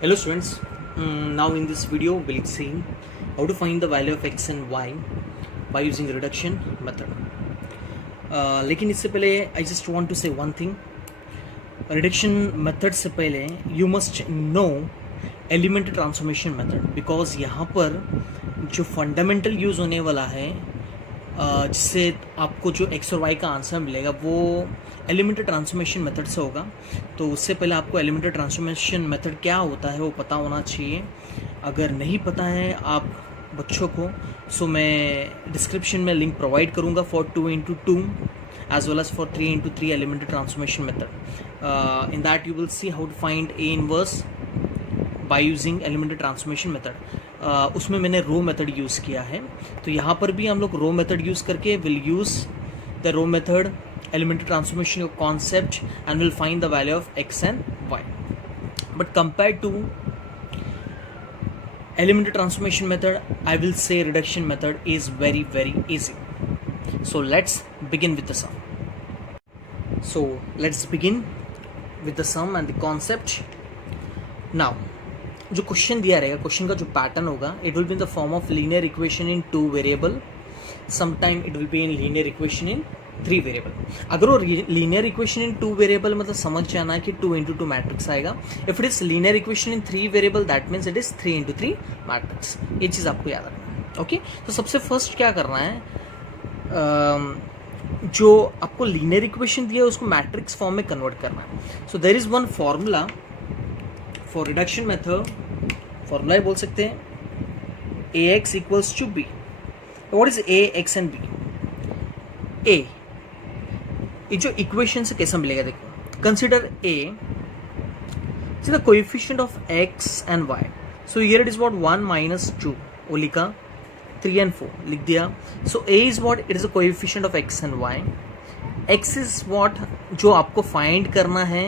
Hello students, now in this video we'll see how to find the value of x and y by using reduction method. लेकिन इससे पहले I just want to say one thing. Reduction method से पहले you must know elementary transformation method because यहाँ पर जो fundamental use होने वाला है जिससे आपको जो एक्स और वाई का आंसर मिलेगा वो एलिमेंट्री ट्रांसफॉर्मेशन मेथड से होगा। तो उससे पहले आपको एलिमेंट्री ट्रांसफॉर्मेशन मेथड क्या होता है वो पता होना चाहिए। अगर नहीं पता है आप बच्चों को, सो मैं डिस्क्रिप्शन में लिंक प्रोवाइड करूँगा for 2x2 as well as for 3x3 elementary transformation method. In that you will see how to find A inverse by using elementary transformation method. उसमें मैंने रो मेथड यूज़ किया है, तो यहाँ पर भी हम लोग रो मेथड यूज़ करके will use the row method elementary transformation concept and will find the value of x and y. But compared to elementary transformation method, I will say reduction method is very easy. So let's begin with the sum. So let's begin with the sum and the concept. Now जो question दिया रहेगा, question का जो pattern होगा, it will be in the form of linear equation in 2 variable, sometime it will be in linear equation in 3 variable. अगर वो linear equation in 2 variable मतलब समझ जाना है कि 2x2 मैट्रिक्स आएगा. If it is linear equation in 3 variable that means it is 3x3 matrix. ये चीज़ आपको याद रखना है. ओके, तो सबसे फर्स्ट क्या करना है, जो आपको लीनियर इक्वेशन दिया है उसको मैट्रिक्स फॉर्म में कन्वर्ट करना है. So there is one formula for reduction method. Formula ही बोल सकते हैं ax equals to b. What is a, x and b? a ये जो इक्वेशन से कैसे मिलेगा, देखो, consider a is the coefficient of x and y. So here it is what 1 minus 2 वो लिखा, 3 एंड 4 लिख दिया. So a is what, it is the coefficient of x and y. x is what, जो आपको find करना है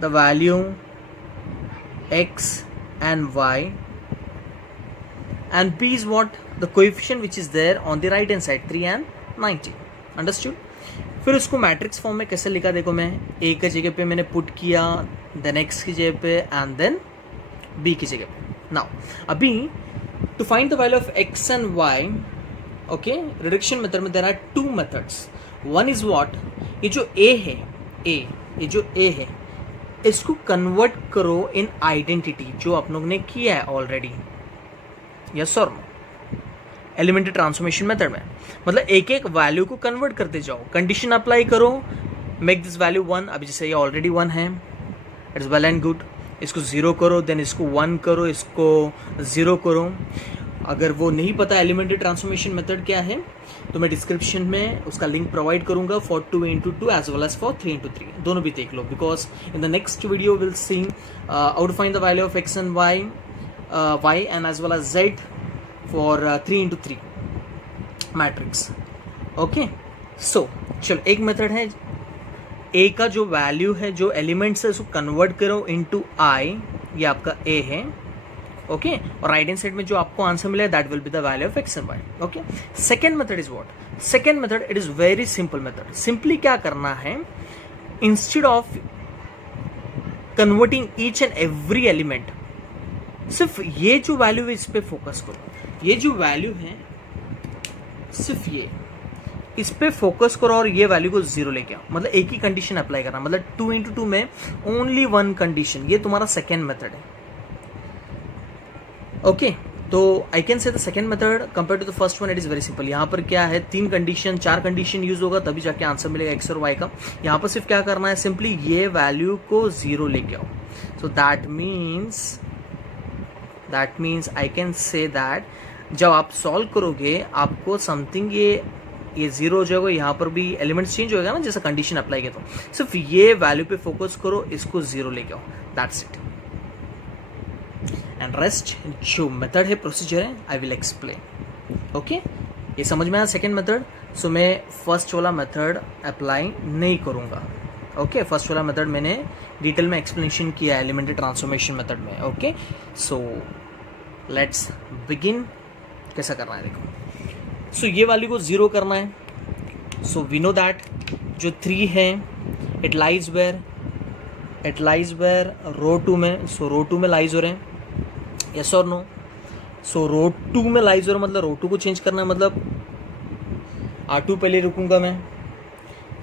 the value x and y, and b is what, the coefficient which is there on the right hand side, 3 and 90. Understood? फिर उसको matrix form में कैसे लिखा, देखो, मैं a की जगह पे मैंने पुट किया, देन x की जगह पे एंड देन b की जगह पे. नाउ अभी to find the value of x and y, okay, reduction method में there are 2 methods. One is what, ये जो a है, ये जो a है, इसको कन्वर्ट करो इन आइडेंटिटी जो आप लोग ने किया है ऑलरेडी. यस और नो? एलिमेंट्री ट्रांसफॉर्मेशन मेथड में मतलब एक एक वैल्यू को कन्वर्ट करते जाओ, कंडीशन अप्लाई करो, मेक दिस वैल्यू 1. अभी जैसे ये ऑलरेडी 1 है, इट्स वेल एंड गुड. इसको 0 करो, देन इसको 1 करो, इसको 0 करो. अगर वो नहीं पता एलिमेंट्री ट्रांसफॉर्मेशन मेथड क्या है तो मैं डिस्क्रिप्शन में उसका लिंक प्रोवाइड करूंगा for 2x2 as well as for 3x3. दोनों भी देख लो, because in the next video will see how to find the value of x and y and as well as z for 3x3 matrix. Okay, so चलो, एक method है a का जो value है, जो एलिमेंट्स है, उसको कन्वर्ट करो इनटू i. ये आपका a है, ओके, और राइट हैंड साइड में जो आपको आंसर मिले that will be the value of x and y. Okay, second method is what, second method it is very simple method. Simply क्या करना है, instead of converting each and every element, सिर्फ ये जो वैल्यू है इस पे फोकस करो. ये जो वैल्यू है सिर्फ ये, इस पे फोकस करो और ये वैल्यू को 0 लेके आओ. मतलब एक ही कंडीशन अप्लाई करना, मतलब 2x2 में ओनली 1 कंडीशन. ये तुम्हारा सेकेंड मेथड है. ओके, तो I can say the second method compare to the first one it is very simple. यहाँ पर क्या है, 3 कंडीशन 4 कंडीशन यूज होगा तभी जाके आंसर मिलेगा x और y का. यहाँ पर सिर्फ क्या करना है, सिंपली ये वैल्यू को 0 लेके आओ. So that means I can say that जब आप सॉल्व करोगे आपको समथिंग ये 0 हो जाएगा. यहाँ पर भी एलिमेंट्स चेंज होगा ना, जैसा कंडीशन अप्लाई किया. तो सिर्फ ये वैल्यू पे फोकस करो, इसको 0 लेके आओ, दैट्स इट. एंड रेस्ट जो मेथड है, प्रोसीजर है, आई विल एक्सप्लेन. ओके, ये समझ में आया सेकेंड मेथड. सो मैं फर्स्ट वाला मेथड अप्लाई नहीं करूँगा. ओके, फर्स्ट वाला मेथड मैंने डिटेल में एक्सप्लेनेशन किया है एलिमेंट्री ट्रांसफॉर्मेशन मेथड में. Okay, so let's begin. कैसा करना है, देखो. सो ये वैल्यू को 0 करना है. सो वी नो दैट जो 3 है it lies where it lies where row 2 में, सो रो 2 में लाइज हो रहे हैं, यस और नो। सो रो 2 में लाइज हो रहा है मतलब रो 2 को चेंज करना है, मतलब R2 पहले रुकूंगा मैं,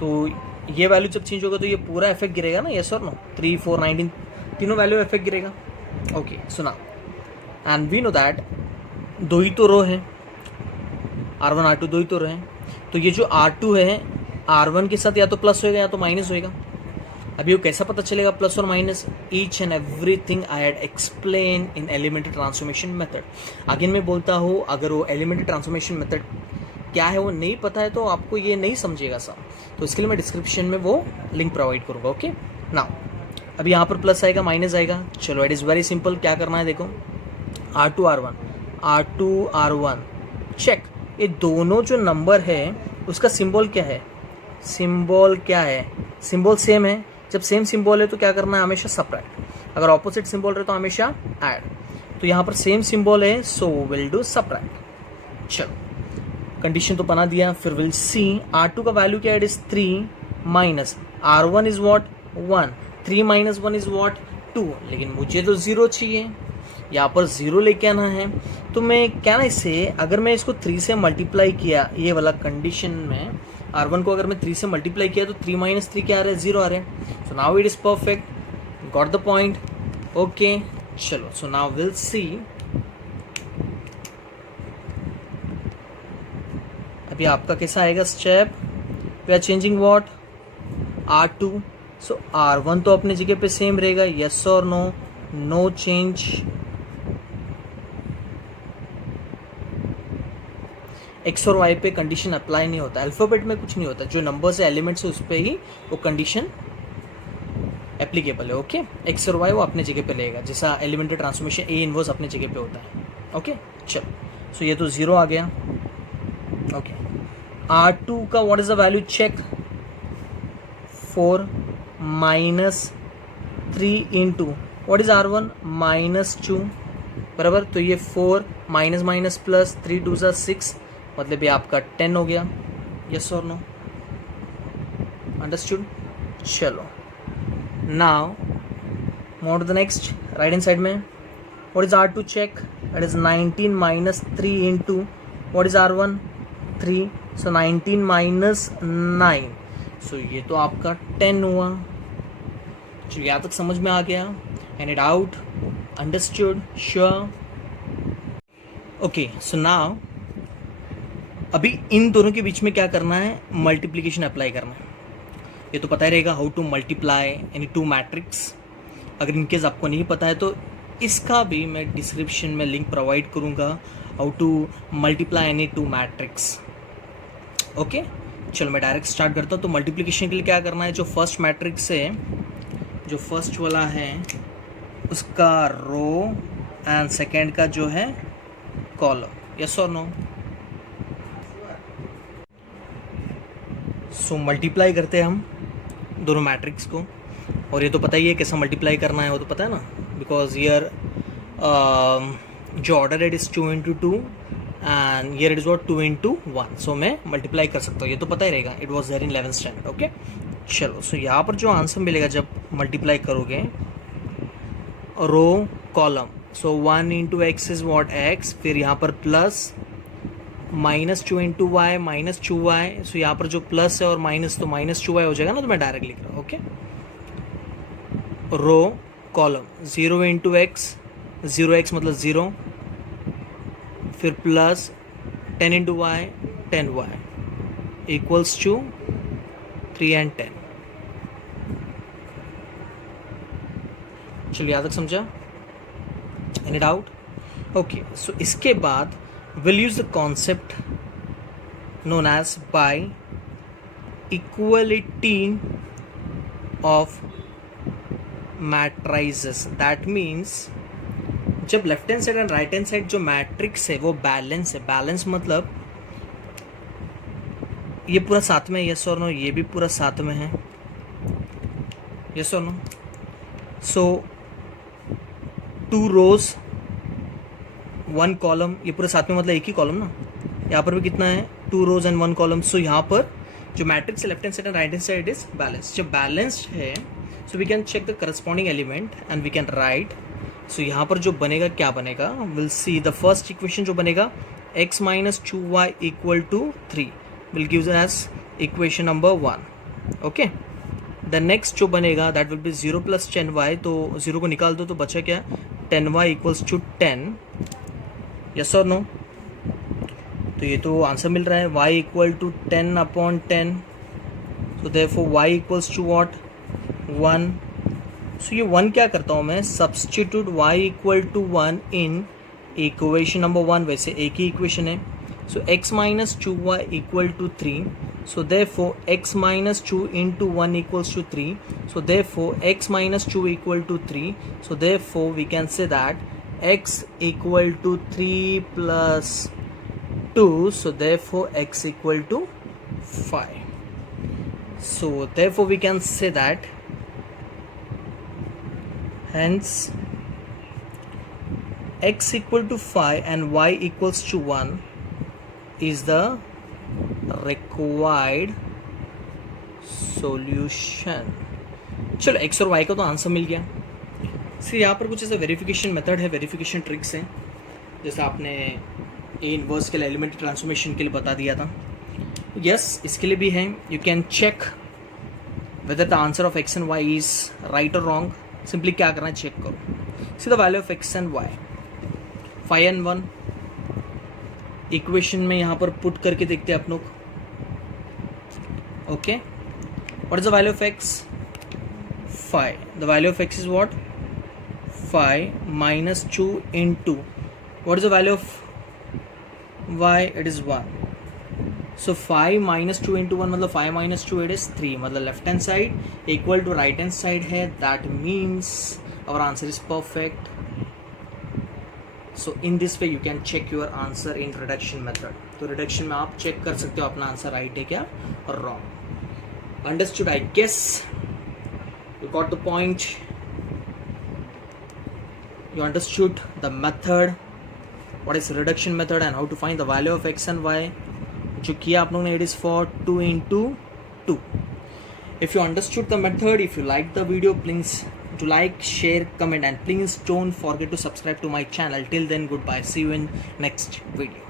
तो ये वैल्यू जब चेंज होगा तो ये पूरा इफेक्ट गिरेगा ना, यस और नो। 3 4 19 तीनों वैल्यू इफेक्ट गिरेगा। ओके सुना, एंड वी नो दैट दो ही तो रो है, R1 R2 दो ही तो रो हैं, तो ये जो R2 है R1 के साथ या तो प्लस होएगा या तो माइनस होएगा। अभी वो कैसा पता चलेगा प्लस और minus? Each and everything I had explain in elementary transformation method. Again मैं बोलता हूँ, अगर वो एलिमेंट्री ट्रांसफॉर्मेशन मेथड क्या है वो नहीं पता है तो आपको ये नहीं समझेगा सर, तो इसके लिए मैं डिस्क्रिप्शन में वो लिंक प्रोवाइड करूँगा। ओके ना, अभी यहाँ पर प्लस आएगा माइनस आएगा, चलो इट इज़ वेरी सिंपल। क्या करना है देखो, R2 R1 चेक, ये दोनों जो नंबर है उसका सिंबल क्या है, सिंबल क्या है, सिंबल सेम है। जब सेम सिंबल है तो क्या करना है, हमेशा सब्ट्रैक्ट। अगर ऑपोजिट सिंबल रहे तो हमेशा ऐड। तो यहाँ पर सेम सिंबल है, सो विल डू सब्ट्रैक्ट। चलो कंडीशन तो बना दिया, फिर विल सी R2 का वैल्यू क्या है, it is 3 minus R1 is what 1, 3 minus 1 is what 2, लेकिन मुझे तो 0 चाहिए, यहाँ पर 0 लेके आना है। तो मैं क्या ना, इससे अगर मैं इसको 3 से मल्टीप्लाई किया, ये वाला कंडीशन में R1 को अगर मैं 3 से मल्टीप्लाई किया तो 3 माइनस 3 क्या आ रहा है, 0 आ रहा है। So now it is perfect, got the point. Okay चलो, सो नाउ विल सी, अभी आपका कैसा आएगा step, we are changing what R2, so R1 तो अपने जगह पे सेम रहेगा, यस और नो, नो चेंज। एक्स और वाई पे कंडीशन अप्लाई नहीं होता, अल्फाबेट में कुछ नहीं होता, जो नंबर्स है एलिमेंट्स है उस पर ही वो कंडीशन एप्लीकेबल है। ओके, एक्स और वाई वो अपने जगह पे लेगा, जैसा एलिमेंट्री ट्रांसफॉर्मेशन ए इनवर्स अपने जगह पे होता है। ओके चलो, सो ये तो 0 आ गया। ओके, R2 का what is the value, check 4 minus 3 into what is R1 minus 2, बराबर। तो ये 4 माइनस माइनस प्लस 3 2 6, मतलब ये आपका 10 हो गया, यस और नो, अंडरस्टूड। चलो now move to the next, right hand side में what is R2 check, that is 19 minus 3 into what is R1 3, so 19 minus 9, so ये तो आपका 10 हुआ। चलो यहाँ तक समझ में आ गया, and it out, understood, sure. Okay so now अभी इन दोनों के बीच में क्या करना है, मल्टीप्लिकेशन अप्लाई करना है। ये तो पता ही रहेगा, how to multiply any two matrix. अगर इनकेस आपको नहीं पता है तो इसका भी मैं डिस्क्रिप्शन में लिंक प्रोवाइड करूँगा, how to multiply any two matrix. Okay चलो मैं डायरेक्ट स्टार्ट करता हूँ। तो मल्टीप्लिकेशन के लिए क्या करना है, जो फर्स्ट मैट्रिक्स है, जो फर्स्ट वाला है उसका रो एंड सेकेंड का जो है कॉलम, यस और नो। सो मल्टीप्लाई करते हैं हम दोनों मैट्रिक्स को, और ये तो पता ही है कैसा मल्टीप्लाई करना है, वो तो पता है ना, बिकॉज ईयर जो order it is 2 into 2 and year it is what 2 into 1, सो मैं मल्टीप्लाई कर सकता हूँ, ये तो पता ही रहेगा, it was there in 11th standard. Okay चलो, सो यहाँ पर जो आंसर मिलेगा जब मल्टीप्लाई करोगे row column, so 1 into X is what X, फिर यहाँ पर plus minus 2 into Y minus 2y, so यहाँ पर जो प्लस है और माइनस तो माइनस 2y हो जाएगा ना, तो मैं डायरेक्ट लिख रहा हूँ। Okay, row column 0 into X, 0x मतलब 0, फिर plus 10 into Y 10y equals to 3 and 10। चलिए यहाँ तक समझा, एनी डाउट? ओके, सो इसके बाद we'll use the concept known as by equality of matrices. That means जब left hand side and right hand side जो मैट्रिक्स है वो बैलेंस है, बैलेंस मतलब ये पूरा साथ में, यस और नो, ये भी पूरा साथ में है, यस और नो। सो 2 रोज 1 कॉलम, ये पूरे साथ में मतलब एक ही कॉलम ना, यहाँ पर भी कितना है 2 रोज एंड 1 कॉलम। सो यहाँ पर जो मैट्रिक्स है left hand side and right hand side is balance. जब बैलेंस्ड है so we can check the corresponding element and we can write. सो यहाँ पर जो बनेगा क्या बनेगा, will see the first equation जो बनेगा x minus 2y equal to 3 will gives as equation number 1. Okay, the next जो बनेगा that will be 0 plus 10y. तो 0 को निकाल दो तो बचा क्या, 10y equals to 10. यस और नो? तो ये तो आंसर मिल रहा है, y equal to 10 upon 10. So therefore y equals to what, 1. So ये 1 क्या करता हूँ मैं, substitute y equal to 1 in equation number 1. वैसे एक ही इक्वेशन है. सो x minus 2y equal to 3. So therefore x minus 2 into 1 equals to 3. So therefore x minus 2 equal to 3. So therefore we can say that x equal to 3 plus 2. So therefore x equal to 5. So therefore we can say that hence x equal to 5 and y equals to 1 is the required solution. चलो x और y का तो answer मिल गया. फिर यहाँ पर कुछ ऐसा वेरिफिकेशन मेथड है, वेरिफिकेशन ट्रिक्स हैं, जैसे आपने ए इनवर्स के लिए एलिमेंट ट्रांसफॉर्मेशन के लिए बता दिया था. यस, इसके लिए भी है. You can check whether the answer of x and y is right और रॉन्ग. सिंपली क्या करना है, चेक करो. See the value of x and y 5 and 1 equation में यहाँ पर पुट करके देखते हैं आप लोग. Okay, what is the value of x, 5. The value of x is what, 5 minus 2 into what is the value of y, it is 1. So 5 minus 2 into 1 मतलब 5 minus 2 it is 3. मतलब left hand side equal to right hand side है. That means our answer is perfect. So in this way you can check your answer in reduction method. तो reduction में आप check कर सकते हो अपना answer right है क्या और wrong. Understood, I guess you got the point. You understood the method, what is reduction method and how to find the value of x and y. जो किया आप लोगों ने, it is for 2 into 2. If you understood the method, if you like the video, please do like, share, comment and please don't forget to subscribe to my channel. Till then, goodbye. See you in next video.